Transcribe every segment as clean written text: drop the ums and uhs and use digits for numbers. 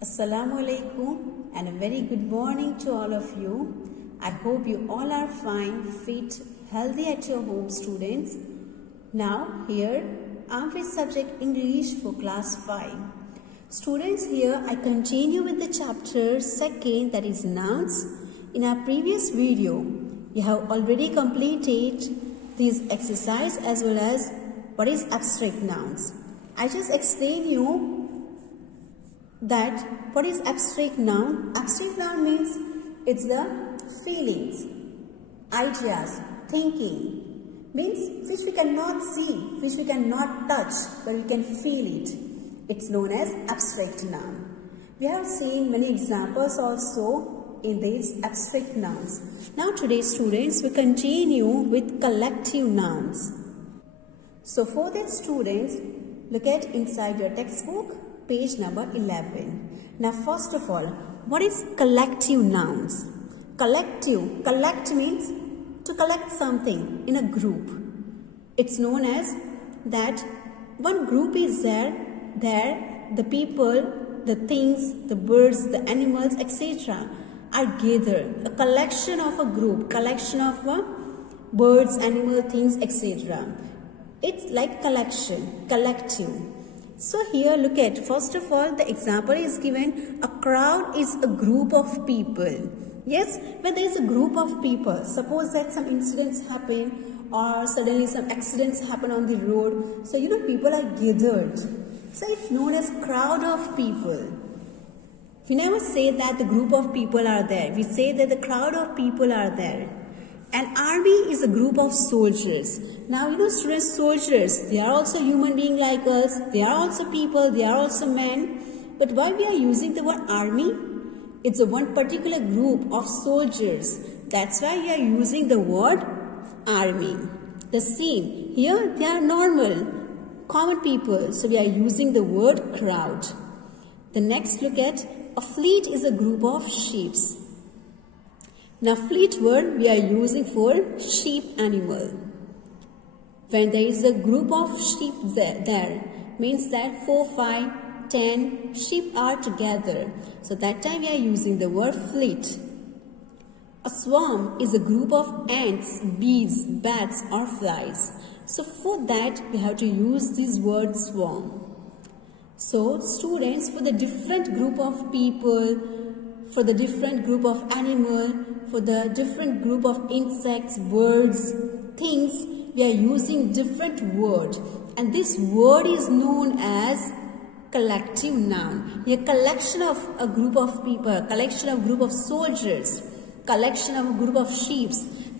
Assalamu alaikum and a very good morning to all of you. I hope you all are fine, fit, healthy at your home, students. Now here I'm with subject English for class 5. Students, here I continue with the chapter 2, that is nouns. In our previous video, you have already completed this exercise as well as what is abstract nouns. I just explain you that what is abstract noun. Abstract noun means it's the feelings, ideas, thinking, means which we cannot see, which we cannot touch, but we can feel it. It's known as abstract noun. We have seen many examples also in these abstract nouns. Now today, students, we continue with collective nouns. So for that, students, look at inside your textbook, page number 11. Now first of all, what is collective nouns? Collective, collect means to collect something in a group. It's known as that one group is there the people, the things, the birds, the animals, etc. are gathered. A collection of a group, collection of birds, animal, things, etc. It's like collection, collective. So here look at, first of all, the example is given, a crowd is a group of people. Yes, when there is a group of people, suppose that some incidents happen or suddenly some accidents happen on the road. So people are gathered. So it's known as crowd of people. We never say that the group of people are there. We say that the crowd of people are there. An army is a group of soldiers. Now, students, soldiers, they are also human beings like us. They are also people. They are also men. But why we are using the word army? It's a one particular group of soldiers. That's why we are using the word army. The same. Here, they are normal, common people. So we are using the word crowd. The next, look at, a fleet is a group of ships. Now, fleet word we are using for sheep animal. When there is a group of sheep there means that 4, 5, 10 sheep are together. So that time we are using the word fleet. A swarm is a group of ants, bees, bats or flies. So for that we have to use this word swarm. So students, for the different group of people, for the different group of animal, for the different group of insects, birds, things, we are using different word. And this word is known as collective noun. A collection of a group of people, collection of group of soldiers, collection of a group of sheep,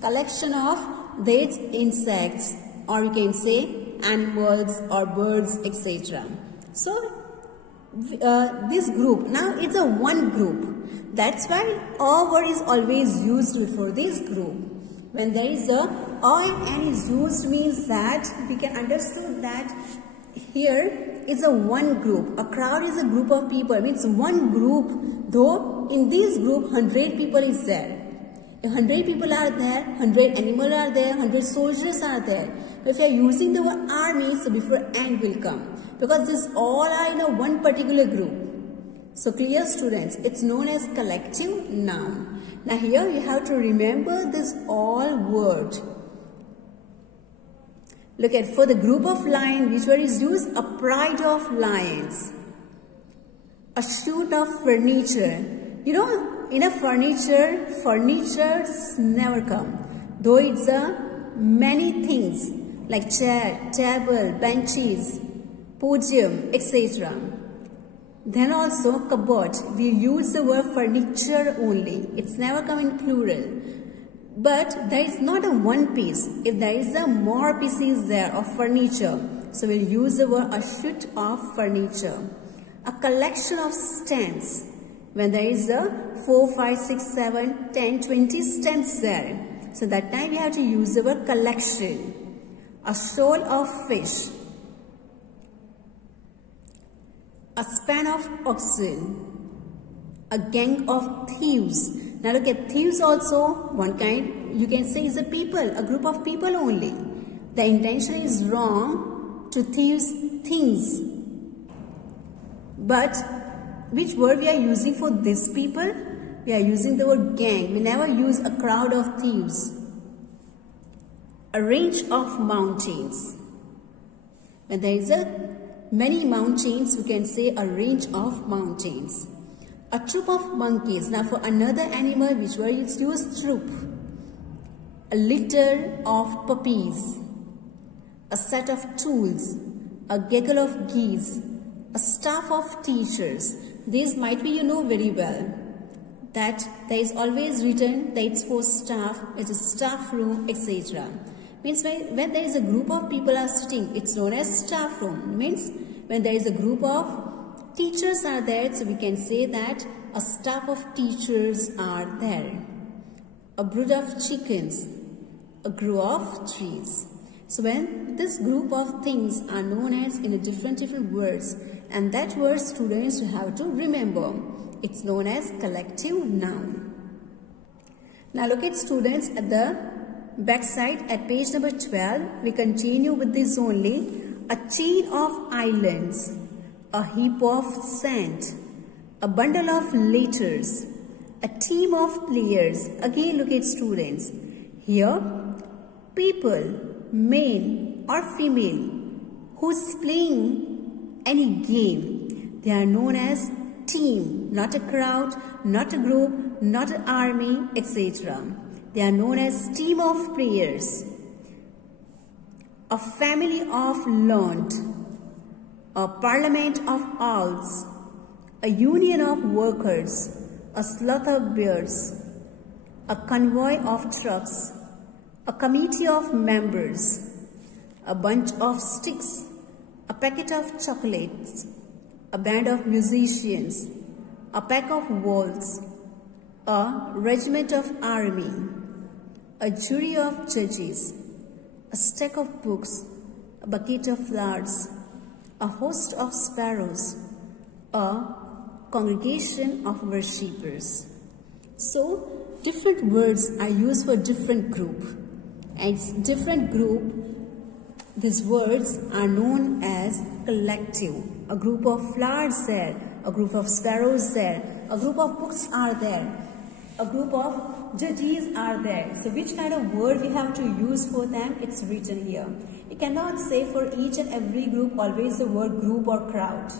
collection of these insects, or you can say animals or birds, etc. So this group, now it's a one group. That's why a word is always used before this group. When there is a and N is used, means that we can understand that here is a one group. A crowd is a group of people. It means one group, though in this group 100 people is there. If 100 people are there, 100 animals are there, 100 soldiers are there. But if you are using the word army, so before N will come. Because these all are in a one particular group. So clear, students, it's known as collective noun. Now here you have to remember this all word. Look at, for the group of lion, which word is used? A pride of lions. A shoot of furniture. In a furniture never come. Though it's many things like chair, table, benches, podium, etc. Then also cupboard. We use the word furniture only. It's never come in plural. But there is not a one piece. If there is a more pieces there of furniture, so we'll use the word a shoot of furniture. A collection of stands. When there is a 4, 5, 6, 7, 10, 20 stands there. So that time we have to use the word collection. A shoal of fish. A span of oxen, a gang of thieves. Now look at thieves also, one kind, you can say is a people, a group of people only. The intention is wrong to thieves things. But which word we are using for these people? We are using the word gang. We never use a crowd of thieves. A range of mountains. When there is many mountains, we can say a range of mountains. A troop of monkeys. Now for another animal, which word is used? Troop. A litter of puppies. A set of tools. A gaggle of geese. A staff of teachers. These might be you know very well. That there is always written that it's for staff, it's a staff room, etc. Means when there is a group of people are sitting, it's known as staff room. Means when there is a group of teachers are there, so we can say that a staff of teachers are there. A brood of chickens, a grove of trees. So when this group of things are known as in a different words, and that word students have to remember. It's known as collective noun. Now look at students at the back side at page number 12. We continue with this only. A chain of islands, a heap of sand, a bundle of letters, a team of players. Again look at students. Here, people, male or female, who's playing any game, they are known as team, not a crowd, not a group, not an army, etc. They are known as team of players. A family of learned, a parliament of owls, a union of workers, a sloth of bears, a convoy of trucks, a committee of members, a bunch of sticks, a packet of chocolates, a band of musicians, a pack of wolves, a regiment of army, a jury of judges, a stack of books, a bucket of flowers, a host of sparrows, a congregation of worshippers. So, different words are used for different group. And different group, these words are known as collective. A group of flowers there, a group of sparrows there, a group of books are there, a group of judges are there. So which kind of word we have to use for them? It's written here. You cannot say for each and every group always the word group or crowd.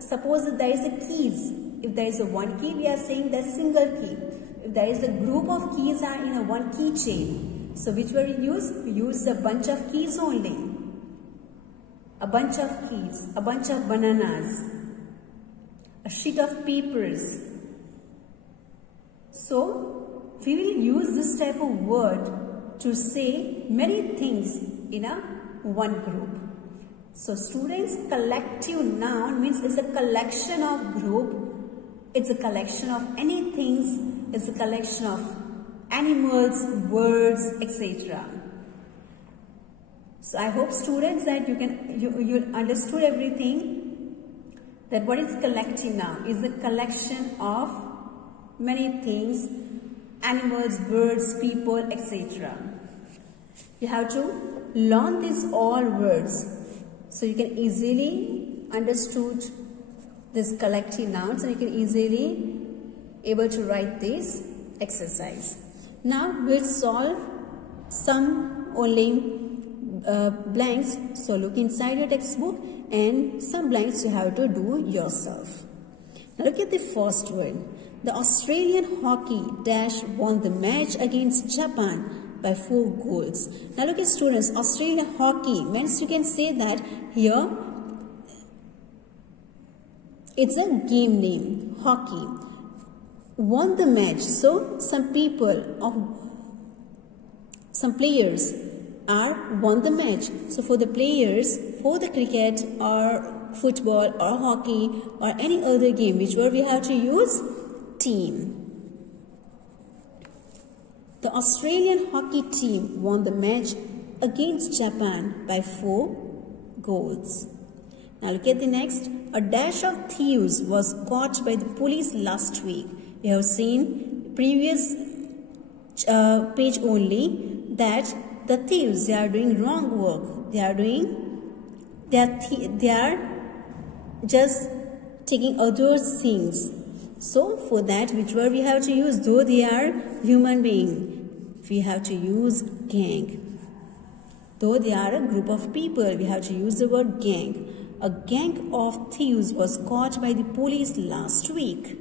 Suppose that there is a keys. If there is a one key, we are saying that single key. If there is a group of keys are in a one key chain. So which word we use? We use a bunch of keys only. A bunch of keys, a bunch of bananas, a sheet of papers. So, we will use this type of word to say many things in a one group. So, students, collective noun means it's a collection of group, it's a collection of any things, it's a collection of animals, words, etc. So I hope students that you understood everything, that what is collective noun is a collection of many things, animals, birds, people, etc. You have to learn these all words so you can easily understood this collective nouns and you can easily able to write this exercise. Now we'll solve some only blanks. So look inside your textbook and some blanks you have to do yourself. Now look at the first one. The Australian hockey dash won the match against Japan by 4 goals. Now look at students, Australian hockey means you can say that here it's a game name, hockey. Won the match. So some players are won the match. So for the players, for the cricket or football or hockey or any other game, which word we have to use? Team. The Australian hockey team won the match against Japan by 4 goals. Now look at the next. A dash of thieves was caught by the police last week. We have seen previous page only that the thieves, they are doing wrong work. They are just taking other things. So for that, which word we have to use? Though they are human being, we have to use gang. Though they are a group of people, we have to use the word gang. A gang of thieves was caught by the police last week.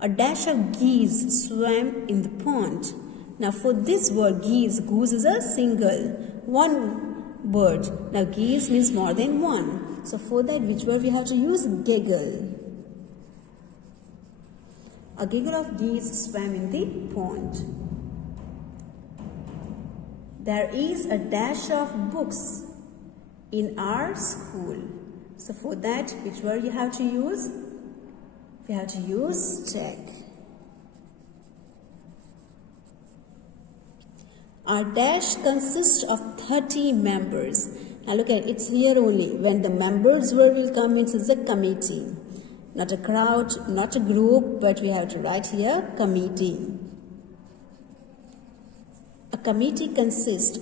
A dash of geese swam in the pond. Now for this word geese, goose is a single, one bird. Now geese means more than one. So for that, which word we have to use? Gaggle. A gaggle of geese swam in the pond. There is a dash of books in our school. So for that, which word you have to use? We have to use stack. Our dash consists of 30 members. Now look at it, it's here only. When the members word will come, it's a committee. Not a crowd, not a group, but we have to write here committee. Our committee consists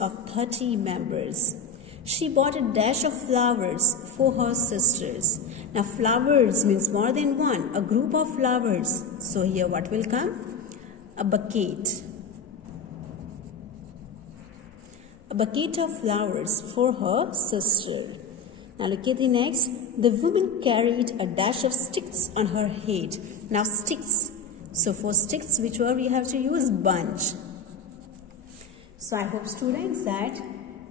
of 30 members. She bought a dash of flowers for her sisters. Now flowers means more than one, a group of flowers. So here what will come? A bucket. A bucket of flowers for her sister. Now look at the next. The woman carried a dash of sticks on her head. Now sticks. So for sticks, which word we have to use? Bunch. So I hope students that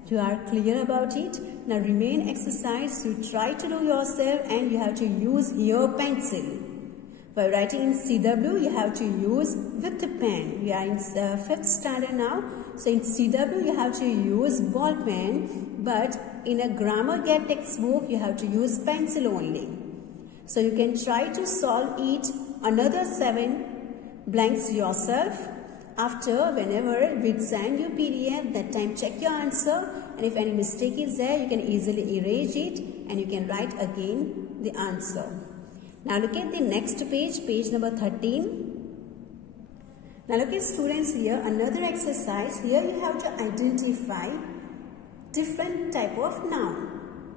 you are clear about it. Now remain exercise. You try to do yourself and you have to use your pencil. By writing in CW, you have to use with the pen. We are in the 5th standard now. So in CW, you have to use ball pen. But in a grammar get textbook, you have to use pencil only. So you can try to solve it another 7 blanks yourself. After, whenever we send you PDF, that time check your answer. And if any mistake is there, you can easily erase it and you can write again the answer. Now look at the next page, page number 13. Now look at students here, another exercise. Here you have to identify different type of noun.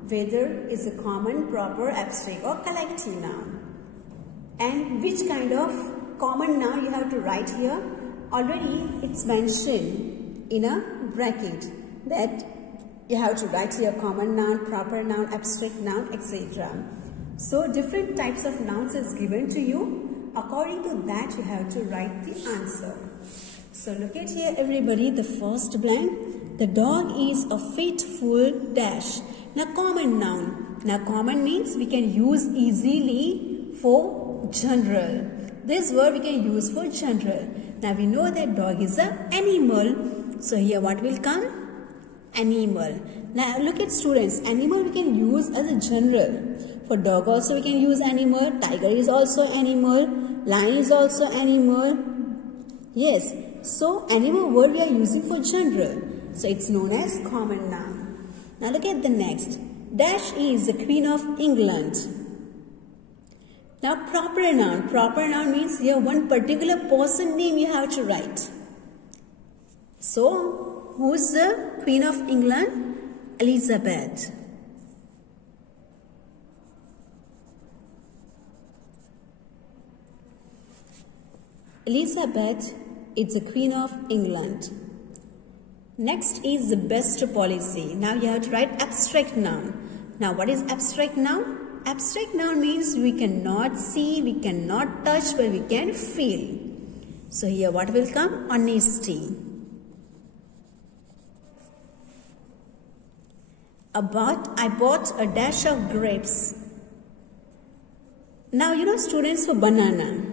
Whether it's a common, proper, abstract or collective noun. And which kind of common noun you have to write here. Already it's mentioned in a bracket that you have to write here common noun, proper noun, abstract noun, etc. So different types of nouns is given to you. According to that, you have to write the answer. So look at here everybody, the first blank. The dog is a faithful dash. Now common noun. Now common means we can use easily for general. This word we can use for general. Now we know that dog is an animal. So here what will come? Animal. Now look at students. Animal we can use as a general. For dog also we can use animal. Tiger is also animal. Lion is also animal. Yes. So animal word we are using for general. So it's known as common noun. Now look at the next. Dash is the Queen of England. Now proper noun. Proper noun means here one particular person name you have to write. So who's the Queen of England? Elizabeth. Elizabeth is the Queen of England. Next is the best policy. Now you have to write abstract noun. Now what is abstract noun? Abstract noun means we cannot see, we cannot touch, but we can feel. So here what will come? Honesty. I bought a dash of grapes. Now you know students, for banana.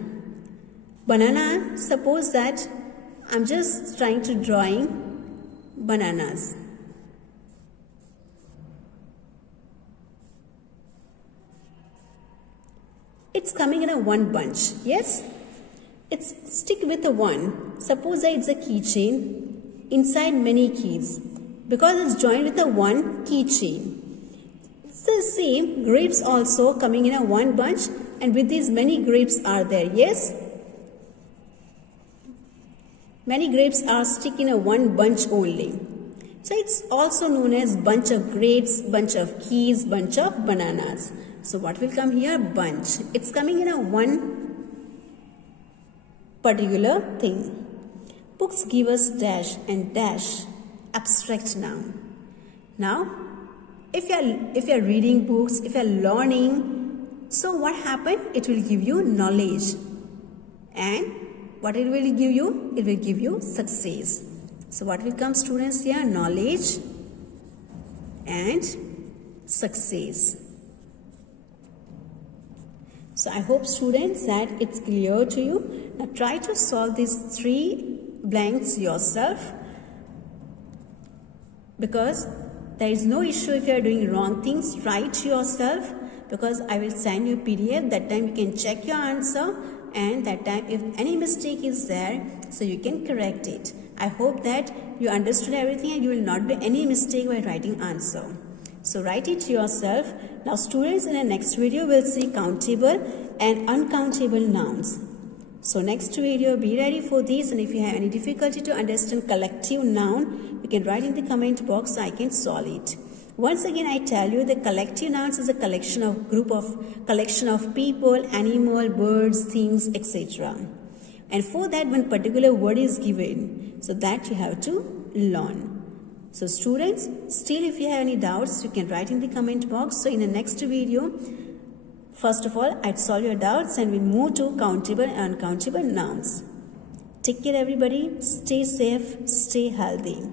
Banana, suppose that I'm just trying to drawing bananas. It's coming in a one bunch, yes? It's stick with a one. Suppose that it's a keychain inside many keys because it's joined with a one keychain. It's the same, grapes also coming in a one bunch and with these many grapes are there, yes? Many grapes are stick in a one bunch only. So it's also known as bunch of grapes, bunch of keys, bunch of bananas. So what will come here? Bunch. It's coming in a one particular thing. Books give us dash and dash, abstract noun. Now, if you are reading books, if you are learning, so what happened? It will give you knowledge. And what it will give you? It will give you success. So what will come, students, here? Knowledge and success. So I hope, students, that it's clear to you. Now try to solve these 3 blanks yourself, because there is no issue if you are doing wrong things. Write yourself, because I will send you a PDF. That time you can check your answer, and that time if any mistake is there, so you can correct it. I hope that you understood everything and you will not make any mistake while writing answer. So write it yourself. Now students, in the next video we'll see countable and uncountable nouns. So next video, be ready for this, and if you have any difficulty to understand collective noun, you can write in the comment box so I can solve it. Once again, I tell you, the collective nouns is a collection of people, animal, birds, things, etc. And for that, one particular word is given, so that you have to learn. So students, still if you have any doubts, you can write in the comment box. So in the next video, first of all, I'd solve your doubts and we'll move to countable and uncountable nouns. Take care everybody, stay safe, stay healthy.